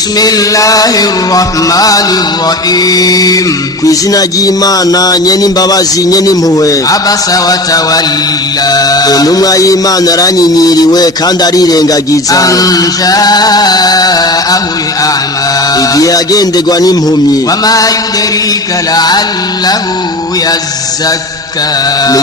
Bismillahirrahmanirrahim. Kwizina ry'Imana nyene imbabazi nyene impuhwe. Abasa wa tawalla. Intumwa y'Imana aranyimiriwe kandi arirengagiza. Anja'ahu al-a'ma. Igihe agendegwa n'impumyi. Wama yudrika la'allahu yazzakka.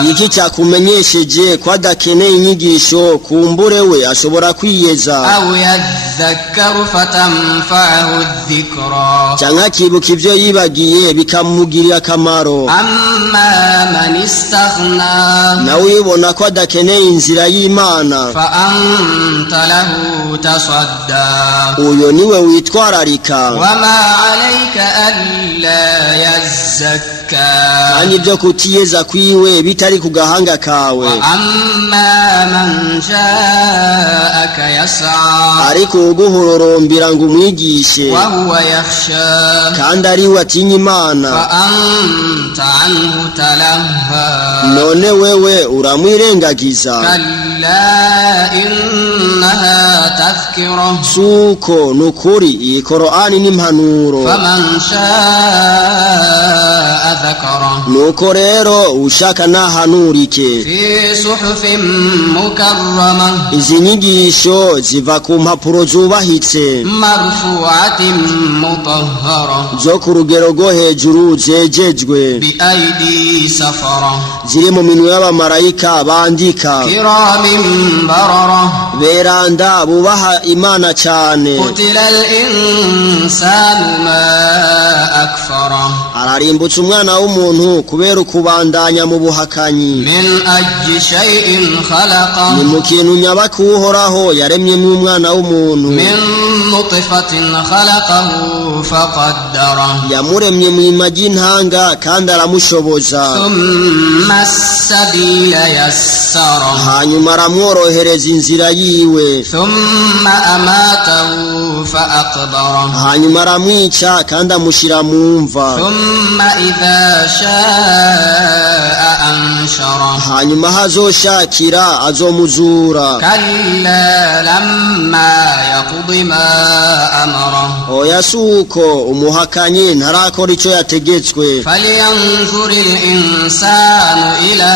Ni iki cyakumenyesheje ko adakeneye inyigisho kumbure we ashobora kwiyeza. Aw yadhakkaru fatanfa'ahu adh-dhikra. Cyangwa akibuka ivyo yibagiye bikamugirira akamaro. Amma man istaghna. Nawe ubona ko adakeneye inzira y'Imana. Fa anta lahu tasadda. Uyo niwe witwararika. Wama alayka alla yazzakka. Kandi ibyo kutiyeza kwiwe bitari ku gahanga kawe. Amma man ja'aka yas'a. Ariko uguhororombira ngo umwigishe. Wa huwa yakhsha. Kandi ari we atinya Imana. Fa anta anhu talaha. None wewe uramwirengagiza. Kalla innaha tadhkira. Suko nukuri iyi Qur'ani n'impanuro. Faman sha'a dhakara. Nuko rero ushaka nahanurike. Fi suhufin mukarrama. Izi nyigisho ziva ku mpapuro zubahitse. Marfu'atin mutahhara. Zo ku rugero rwo hejuru zejejwe. Bi aidi safara. Ziri mu minwe y'abamarayika bandika. Kiramin barara. Beranda bubaha Imana cyane. Qutilal insanu ma akfara. Ararimbutse umwana w'umuntu kubera ukubandanya mu buhakanyi. Min ajli shay'in khalaqa. Ni mu kintu nyabaki uhoraho yaremyemo umwana w'umuntu. Min nutfatin khalaqahu faqaddara. Yamuremye mu imagi y'intanga kandi aramushoboza. Thumma as-sabila yassara. Hanyuma aramworohereza inzira yiwe. Thumma amatahu fa aqbara. Hanyuma aramwica kandi amushira mu mva. Thumma idha sha'a anshara. Hanyuma hazoshakira azomuzura. Kalla lamma yaqdi ma amara. Oya suko umuhakanyi ntarakora ico yategetswe. Falyanzuril insanu ila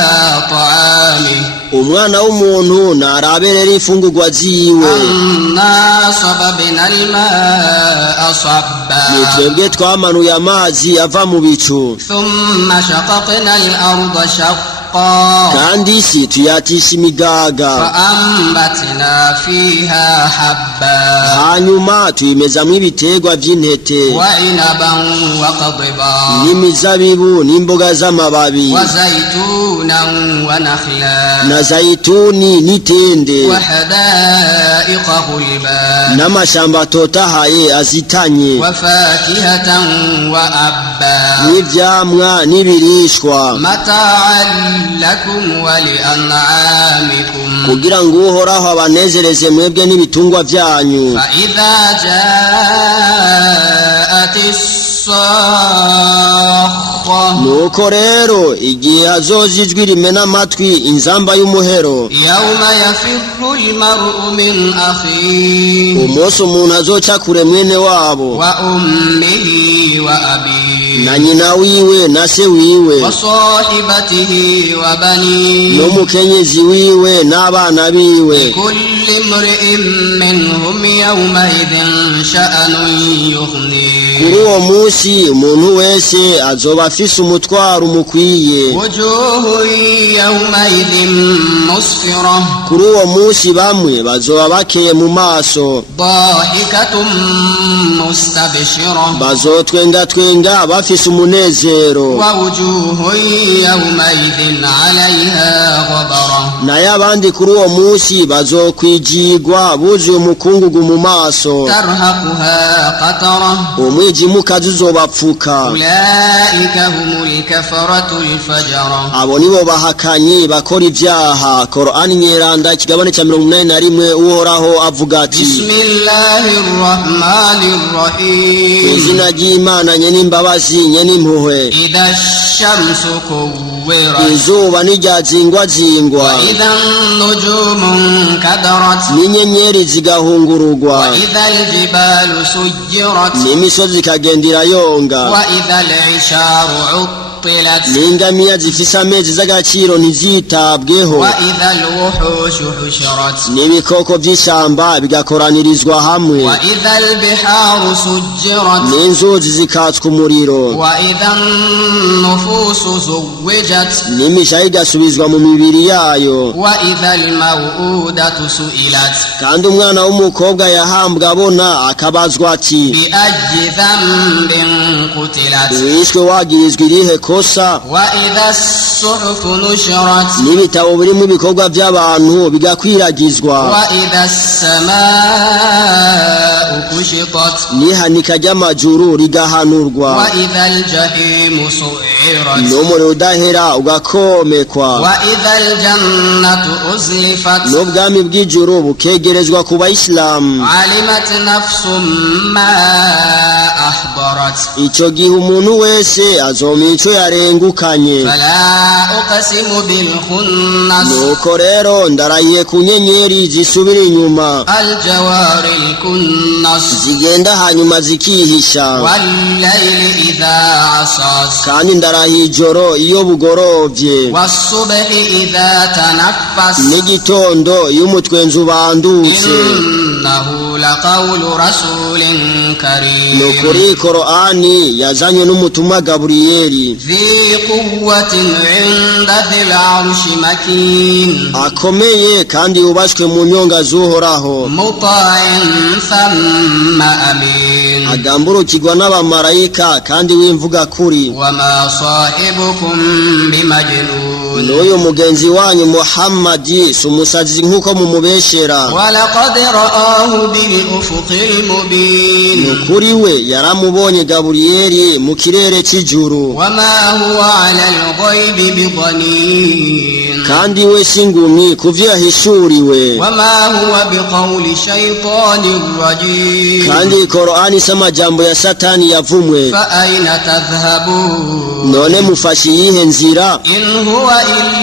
ta'amihi. Umwana w'umuntu naraberera ifungurwa ziwe. Anna sababna al-ma'a sabba. Nitwebwe twamanuye amazi ava mu bicu. Thumma shaqaqna al-arda shaqqa. Kandi isi tuyatisha imigaga. Fa ambatna fiha habba. Hanyuma tuyimezamwo ibiterwa vy'intete. Wa inaban wa qadba. N'imizabibu n'imboga z'amababi. Wa zaytunan wa nakhla. Na zaituni n'itende. Wa hadaiqa ghulba. N'amashamba atotahaye azitanye. Wa fakihatan wa abba. N'ivyamwa n'ibirishwa. Mata'an lakum wa li'an'amikum. Kugira ngo uhoraho abanezereze mwebwe n'ibitungwa vyanyu. Fa idha ja'atis sakha. Nuko rero igihe hazoza ijwi rimena amatwi inzamba y'umuhero. Yawma yafirru al-mar'u min akhihi. Umunsi umuntu azoca kure mwene wabo. Wa ummihi wa abihi. Na nyina wiwe na se wiwe. Wa sahibatihi wa banihi. N'umukenyezi wiwe n'abana biwe. Kulli imri'in minhum yawma idhin sha'anun yughni. Kuri uwo munsi umuntu wese azoba afise umutwaro umukwiye. Wujuhun yawma idhin musfira. Kuri uwo munsi bamwe bazoba bakeye mu maso. Dahikatun mustabshira. Bazotwenga twenga bafise umunezero. Wa wujuhun yawma idhin 'alayha ghabara. Naye abandi kuri uwo munsi bazokwijigwa buzuye umukungugu mu maso. Tarhaquha qatara. Umwijima ukazuzobapfuka. Ulaika humul kafaratul fajara. Abo nibo bahakanyi bakora ivyaha. Qur'ani nyeranda kigabane ca 81 uhoraho avuga ati. Bismillahirrahmanirrahim. Izina ry'Imana nyene imbabazi nyene impuhwe. Idha ash-shamsu kuwwirat. سورت izuba n'iryazingwazingwa وإذا النجوم انكدرت n'inyenyeri zigahungurugwa وإذا الجبال سجرت n'imisozi ikagenda irayonga وإذا العشار عطلت n'ingamiya zifise amezi z'agaciro ntizitabweho وإذا الوحوش حشرت n'ibikoko vy'ishamba bigakoranirizwa hamwe وإذا البحار سجرت n'inzuzi zikatswa umuriro وإذا النفوس زوجت n'imishaha igasubizwa mu mibiri yayo وإذا الموءودة سئلت kandi umwana w'umukobwa yahambwe abona akabazwa ati بأي ذنب قتلت wishwe wagirizwa irihe kosa وإذا الصحف نشرت n'ibitabo birimo ibikorwa by'abantu bigakwiragizwa وإذا السماء كشطت n'ihanika ry'amajuru rigahanurwa وإذا الجحيم سعرت n'umuriro udahera ugakomekwa وإذا الجنة أزلفت n'ubwami bw'ijuru bukegerezwa ku bayisilamu علمت نفس ما أحضرت ico gihe umuntu wese azomenya ico yarengukanye فلا أقسم بالخنس nuko rero ndarahiye ku nyenyeri zisubira inyuma الجوار الكنس zigenda hanyuma zikihisha والليل إذا عسعس kandi ndarahiye ijoro iyo bugorovye والصبح إذا تنفس n'igitondo iyo umutwenzi ubandutse إنه لقول رسول كريم nukuri korani yazanywe n'umutumwa gaburiyeli ذي قوة عند ذي العرش مكين akomeye kandi yubashwe mu nyonga z'uhoraho مطاع ثم أمين agamburukirwa n'abamarayika kandi w'imvuga kuri وما صاحبكم بمجنون n'uyu mugenzi wanyu muhammadi si umusazi nk'uko mumubeshera ولقد رآه بالأفق المبين nukuri we yaramubonye gaburiyeli mu kirere c'ijuru وما هو على الغيب بضنين kandi we singumyi kuvyo yahishuriwe وما هو بقول شيطان رجيم kandi korani si amajambo ya satani yavumwe فأين تذهبون none mufashe iyihe nzira إن هو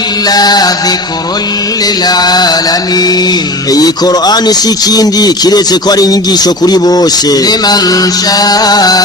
إلا ذكر للعالمين iyi korani si ikindi kiretse ko ari inyigisho kuri bose لمن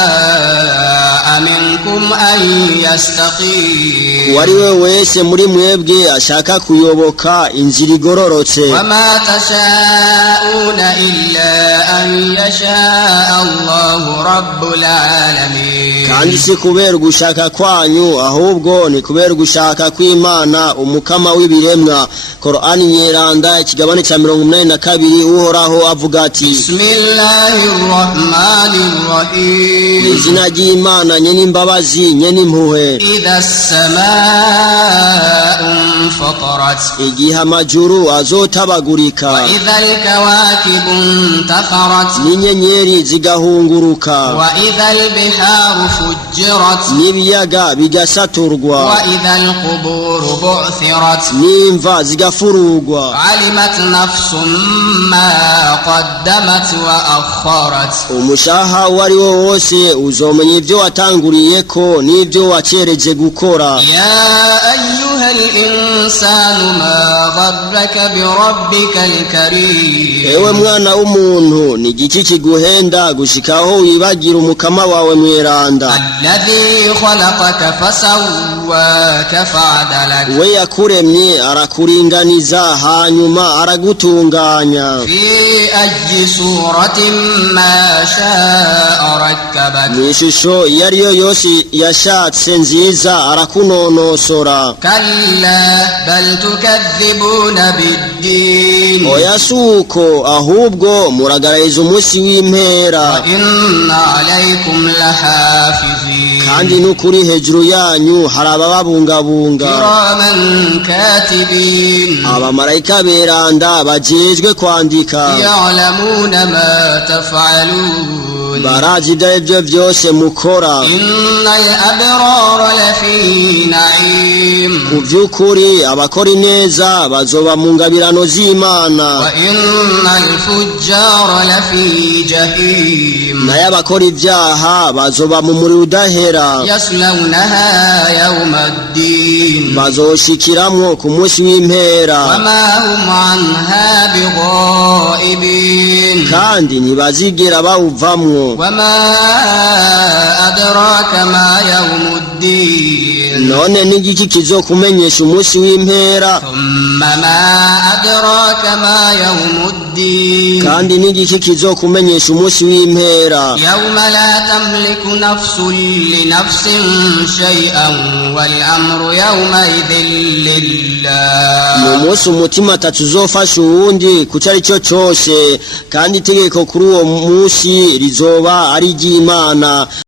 شاء منكم أن يستقيم uwari we wese muri mwebwe ashaka kuyoboka inzira igororotse وما تشاءون إلا أن يشاء الله رب العالمين kandi si kubera ugushaka kwanyu ahubwo ni kubera ugushaka kw'Imana umukama w'ibiremwa korani nyeranda ikigabane ca 82 uhoraho avuga ati بسم الله الرحمن الرحيم izina ry'Imana nyene imbabazi nyene impuhwe إذا السماء انفطرت igihe amajuru azotabagurika وإذا الكواكب انتثرت n'inyenyeri zigahunguruka وإذا البحار فجرت n'ibiyaga bigasaturwa وإذا القبور بعثرت n'imva zigafurugwa علمت نفس ما قدمت وأخرت umushaha wari wo wose uzomenya ivyo watanguriyeko n'ivyo wacereje gukora يا أيها الإنسان ما غرك بربك الكريم ewe mwana w'umuntu ni igiki kiguhenda gushikaho wibagira umukama wawe mweranda الذي خلقك فسواك فعدلك we yakuremye arakuringaniza hanyuma aragutunganya في أي صورة ما شاء ركبك mw'ishusho iyo ariyo yose yashatse nziza arakunonosora كلا بل تكذبون بالدين oya suko ahubwo muragarariza umunsi w'impera وإن عليكم لحافظين kandi n'ukuri hejuru yanyu hari abababungabunga كراما كاتبين abamarayika beranda bajejwe kwandika يعلمون ما تفعلون barazi ibyo byose mukora. Innal abrara lafi na'im, kuvyukuri abakora neza bazoba mu ngabirano z'Imana. Wa innal fujjara lafi jahim, naye abakora ibyaha bazoba mu muri udahera. Yaslawnaha yawmaddin, bazoshikiramwo ku munsi w'impera. Wama hum anha bighaibin, kandi ntibazigera bawuvamwo. Wama adraka ma yawmuddin, none n'igiki kizokumenyesha umunsi w'impera? Thumma ma adraka ma yawmuddin, kandi n'igiki kizokumenyesha umunsi w'impera? Yawma la tamliku nafsun li nafsin shay'an wal amru yawma idhin lillah, ni umunsi umutima atazofasha uwundi ku cari cyo cyose, kandi itegeko kuri uwo munsi rizoba ari iry'Imana.